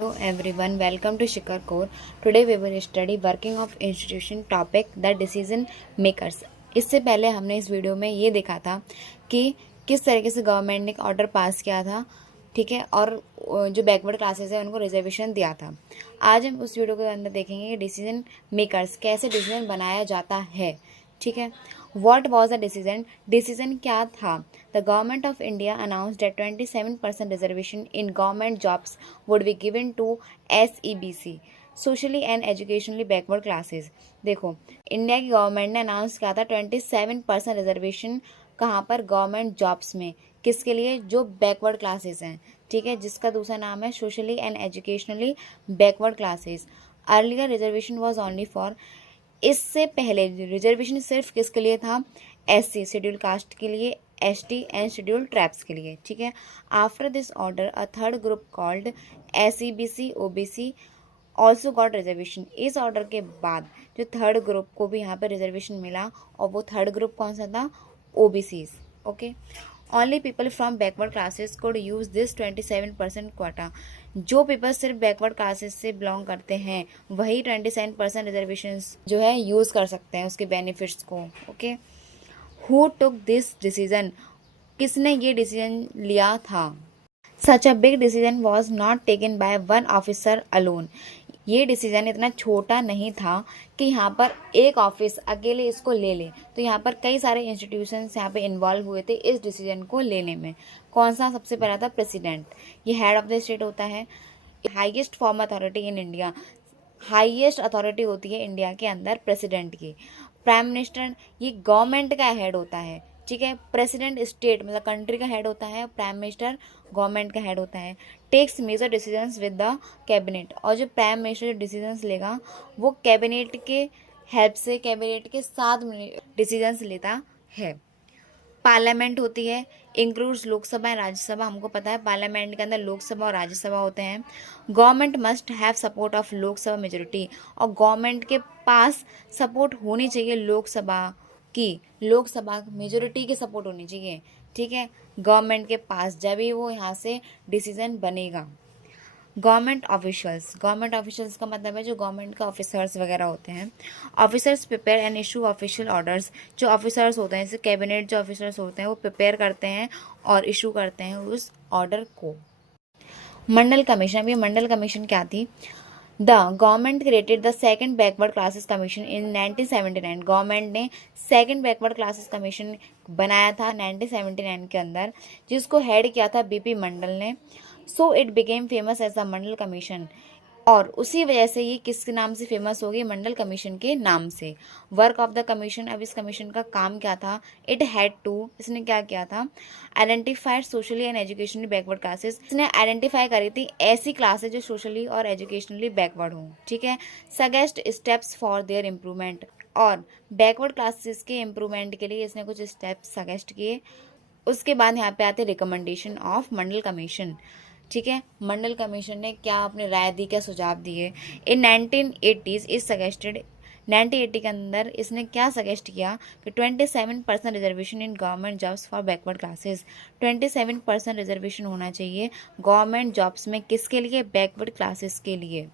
Hello everyone, welcome to Shikhar Core. Today we will study working of institution topic the decision makers. इससे पहले हमने इस video में ये देखा था कि किस तरीके से गवर्नमेंट ने एक ऑर्डर पास किया था, ठीक है, और जो बैकवर्ड क्लासेस है उनको रिजर्वेशन दिया था। आज हम उस वीडियो के अंदर देखेंगे कि डिसीजन मेकर्स कैसे डिसीजन बनाया जाता है, ठीक है। What was the decision? Decision क्या था? The government of India announced that 27% reservation in government jobs would be given to SEBC, socially and educationally backward classes. देखो, इंडिया की गवर्नमेंट ने अनाउंस किया था 27% रिजर्वेशन कहाँ पर? गवर्नमेंट जॉब्स में। किसके लिए? जो बैकवर्ड क्लासेस हैं, ठीक है, जिसका दूसरा नाम है socially and educationally backward classes. Earlier reservation was only for, इससे पहले रिजर्वेशन सिर्फ किसके लिए था? SC शेड्यूल कास्ट के लिए, ST एंड शेड्यूल ट्राइब्स के लिए, ठीक है। After this order a third group called SEBC OBC also got reservation. इस ऑर्डर के बाद जो थर्ड ग्रुप को भी यहाँ पर रिजर्वेशन मिला, और वो थर्ड ग्रुप कौन सा था? OBCs, okay. Only people from backward classes code use this 27% quota. जो पीपल सिर्फ बैकवर्ड क्लासेस से बिलोंग करते हैं वही 27% रिजर्वेशन जो है यूज कर सकते हैं उसके बेनिफिट्स को, okay. Who took this decision? किसने ये डिसीजन लिया था? Such a big decision was not taken by one officer alone. ये डिसीजन इतना छोटा नहीं था कि यहाँ पर एक ऑफिस अकेले इसको ले ले, तो यहाँ पर कई सारे इंस्टीट्यूशंस यहाँ पे इन्वॉल्व हुए थे इस डिसीजन को लेने में। कौन सा? सबसे पहला था प्रेसिडेंट। ये हेड ऑफ द स्टेट होता है, highest form authority in India. Highest authority होती है इंडिया के अंदर प्रेसिडेंट की। प्राइम मिनिस्टर ये गवर्नमेंट का हेड होता है, ठीक है। प्रेसिडेंट स्टेट मतलब कंट्री का हेड होता है, प्राइम मिनिस्टर गवर्नमेंट का हेड होता है। Takes major decisions with the cabinet, और जो प्राइम मिनिस्टर जो डिसीजंस लेगा वो कैबिनेट के हेल्प से, कैबिनेट के साथ डिसीजंस लेता है। पार्लियामेंट होती है, इंक्लूड्स लोकसभा एंड राज्यसभा। हमको पता है पार्लियामेंट के अंदर लोकसभा और राज्यसभा होते हैं। Government must have support of Lok Sabha majority, और गवर्नमेंट के पास सपोर्ट होनी चाहिए लोकसभा की, लोकसभा मेजोरिटी की सपोर्ट होनी चाहिए, ठीक है, गवर्नमेंट के पास, जब भी वो यहाँ से डिसीजन बनेगा। गवर्नमेंट ऑफिशियल्स का मतलब है जो गवर्नमेंट का ऑफिसर्स वगैरह होते हैं। Officers prepare and issue official orders. जो ऑफिसर्स होते हैं जैसे कैबिनेट जो ऑफिसर्स होते हैं वो प्रिपेयर करते हैं और इशू करते हैं उस ऑर्डर को। मंडल कमीशन। अब ये मंडल कमीशन क्या थी? The government created the second backward classes commission in 1979। Government ने सेकंड बैकवर्ड क्लासेस कमीशन बनाया था 1979 के अंदर, जिसको हेड किया था BP मंडल ने। So it became famous as the Mandal commission, और उसी वजह से ये किसके नाम से फेमस हो गई? मंडल कमीशन के नाम से। Work of the commission. अब इस कमीशन का काम क्या था? इट हैड टू, इसने क्या किया था? Identified socially and educationally backward classes. इसने आइडेंटिफाई करी थी ऐसी क्लासेस जो सोशली और एजुकेशनली बैकवर्ड हों, ठीक है। Suggest steps for their improvement, और बैकवर्ड क्लासेस के इम्प्रूवमेंट के लिए इसने कुछ स्टेप्स सजेस्ट किए। उसके बाद यहाँ पे आते रिकमेंडेशन ऑफ मंडल कमीशन, ठीक है। मंडल कमीशन ने क्या अपनी राय दी, क्या सुझाव दिए? इन 1980s इज सजेस्टेड, 1980 के अंदर इसने क्या सजेस्ट किया कि 27% reservation in government jobs for backward classes. 27% reservation होना चाहिए गवर्नमेंट जॉब्स में, किसके लिए? बैकवर्ड क्लासेस के लिए।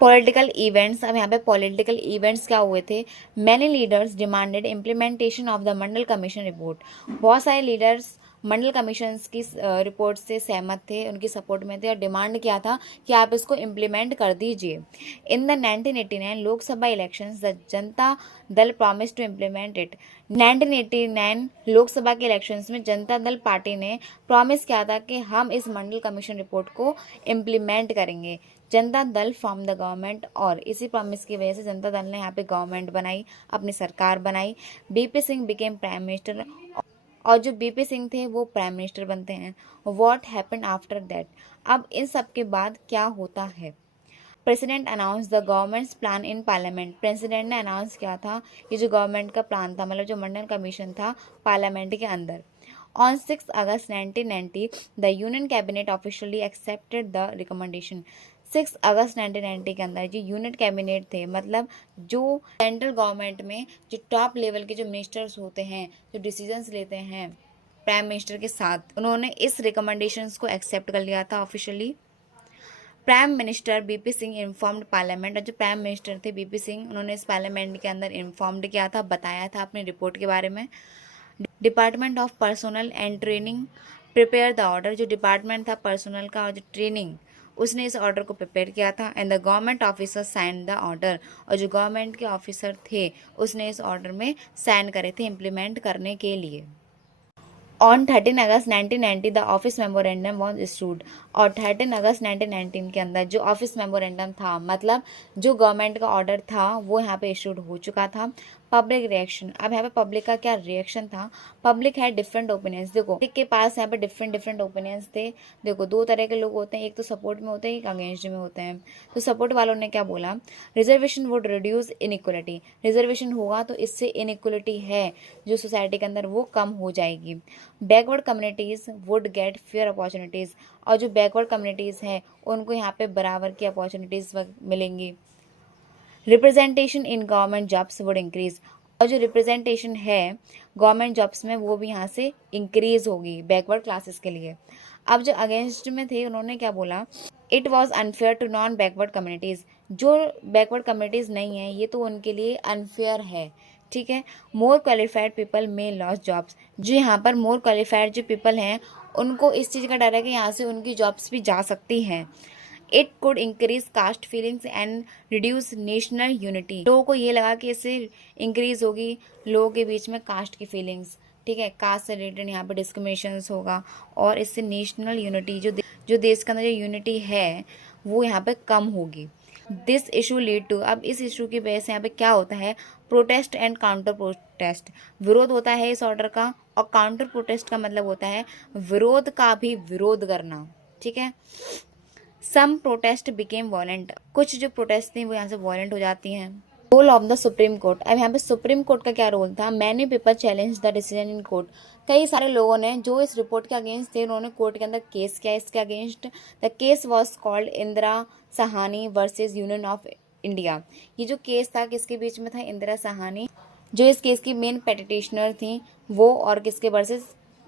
Political events. अब यहाँ पे पॉलिटिकल इवेंट्स क्या हुए थे? Many leaders demanded implementation of the Mandal commission report. बहुत सारे लीडर्स मंडल कमीशन की रिपोर्ट से सहमत थे, उनकी सपोर्ट में थे, और डिमांड किया था कि आप इसको इम्प्लीमेंट कर दीजिए। In the 1989 Lok Sabha elections the Janata Dal promise to implement it. 1989 Lok Sabha के इलेक्शंस में जनता दल पार्टी ने प्रॉमिस किया था कि हम इस मंडल कमीशन रिपोर्ट को इम्प्लीमेंट करेंगे। Janata Dal from the government, और इसी प्रॉमिस की वजह से जनता दल ने यहाँ पे गवर्नमेंट बनाई, अपनी सरकार बनाई। BP Singh became prime minister, और जो BP सिंह थे वो प्राइम मिनिस्टर बनते हैं। What happened after that? अब इन सब के बाद क्या होता है? President announce the governments plan in parliament. President ने अनाउंस किया था ये जो गवर्नमेंट का प्लान था, मतलब जो मंडल कमीशन था, पार्लियामेंट के अंदर। On 6 August 1990 the union cabinet officially accepted the recommendation. 6 अगस्त 1990 के अंदर जो यूनियन कैबिनेट थे, मतलब जो सेंट्रल गवर्नमेंट में जो टॉप लेवल के जो मिनिस्टर्स होते हैं, जो डिसीजंस लेते हैं प्राइम मिनिस्टर के साथ, उन्होंने इस रिकमेंडेशंस को एक्सेप्ट कर लिया था officially. Prime minister BP Singh informed parliament, और जो प्राइम मिनिस्टर थे बीपी सिंह, उन्होंने इस पार्लियामेंट के अंदर इन्फॉर्म्ड किया था, बताया था अपनी रिपोर्ट के बारे में। Department of personal and training prepare the order, जो डिपार्टमेंट था पर्सनल का और जो ट्रेनिंग, उसने इस ऑर्डर को प्रिपेयर किया था। And the government officer sign the order, और जो गवर्नमेंट के ऑफिसर थे उसने इस ऑर्डर में साइन करे थे इम्प्लीमेंट करने के लिए। On 13 August 1990 the office memorandum was issued, और 13 अगस्त 1919 के अंदर जो ऑफिस मेमोरेंडम था, मतलब जो गवर्नमेंट का ऑर्डर था, वो यहाँ पे इशूड हो चुका था। पब्लिक रिएक्शन, अब यहाँ पे पब्लिक का क्या रिएक्शन था? पब्लिक है डिफरेंट ओपिनियंस। देखो पब्लिक के पास यहाँ पे डिफरेंट ओपिनियंस थे। देखो दो तरह के लोग होते हैं, एक तो सपोर्ट में होते हैं, एक अगेंस्ट में होते हैं। तो सपोर्ट वालों ने क्या बोला? Reservation would reduce inequality, reservation होगा तो इससे इनइक्वलिटी है जो सोसाइटी के अंदर वो कम हो जाएगी। Backward communities would get fair opportunities, और जो बैकवर्ड कम्युनिटीज़ हैं उनको यहाँ पे बराबर की अपॉर्चुनिटीज़ मिलेंगी। Representation in government jobs would increase, और जो रिप्रेजेंटेशन है गवर्नमेंट जॉब्स में वो भी यहाँ से इंक्रीज होगी बैकवर्ड क्लासेस के लिए। अब जो अगेंस्ट में थे उन्होंने क्या बोला? It was unfair to non backward communities, जो बैकवर्ड कम्युनिटीज़ नहीं है ये तो उनके लिए अनफेयर है, ठीक है। मोर क्वालिफाइड पीपल में लॉस जॉब्स, जो यहाँ पर मोर क्वालिफाइड जो पीपल हैं उनको इस चीज़ का डर है कि यहाँ से उनकी जॉब्स भी जा सकती हैं। It could increase caste feelings and reduce national unity, लोगों को ये लगा कि इससे इंक्रीज होगी लोगों के बीच में कास्ट की फीलिंग्स, ठीक है, कास्ट से रिलेटेड यहाँ पे डिस्क्रिमिनेशन होगा, और इससे नेशनल यूनिटी जो देश के अंदर जो यूनिटी है वो यहाँ पे कम होगी। दिस इशू लीड टू, अब इस इशू की वजह से यहाँ पे क्या होता है? प्रोटेस्ट एंड काउंटर प्रोटेस्ट, विरोध होता है इस ऑर्डर का, और काउंटर प्रोटेस्ट का मतलब होता है विरोध का भी विरोध करना, ठीक है। सम प्रोटेस्ट बिकेम वॉलेंट, कुछ जो प्रोटेस्ट थी वो यहाँ से वॉलेंट हो जाती हैं। Role of the supreme court, अब यहाँ पे सुप्रीम कोर्ट का क्या रोल था? Many people challenge the decision in court, कई सारे लोगों ने जो इस रिपोर्ट के अगेंस्ट थे उन्होंने कोर्ट के अंदर केस किया इसके against. The case was called Indira Sahani versus union of India, ये जो केस था किसके बीच में था? इंदिरा साहानी, जो इस केस की मेन पेटिशनर थी वो, और किसके वर्सेज?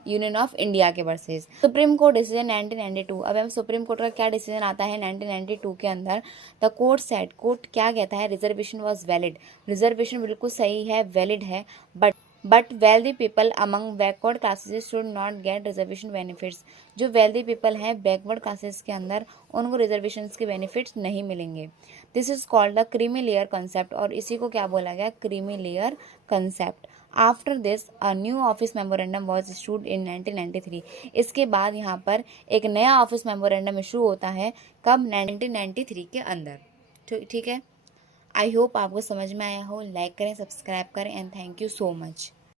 यूनियन ऑफ इंडिया के वर्सेस। सुप्रीम कोर्ट डिसीजन 1992, अब हम सुप्रीम कोर्ट का क्या डिसीजन आता है 1992 के अंदर? द कोर्ट सेड, कोर्ट क्या कहता है? रिजर्वेशन वाज वैलिड, रिजर्वेशन बिल्कुल सही है, वैलिड है, but wealthy people among backward classes should not gate reservation benefits, जो वेल्दी पीपल हैं बैकवर्ड क्लासेस के अंदर उनको रिजर्वेशन के बेनिफिट्स नहीं मिलेंगे। This is called the creamy layer concept, और इसी को क्या बोला गया? Creamy layer concept. After this a new office memorandum was issued in 1993, इसके बाद यहाँ पर एक नया ऑफिस मेमोरेंडम इशू होता है, कब? 1993 के अंदर, ठीक है। आई होप आपको समझ में आया हो। लाइक करें, सब्सक्राइब करें, and thank you so much.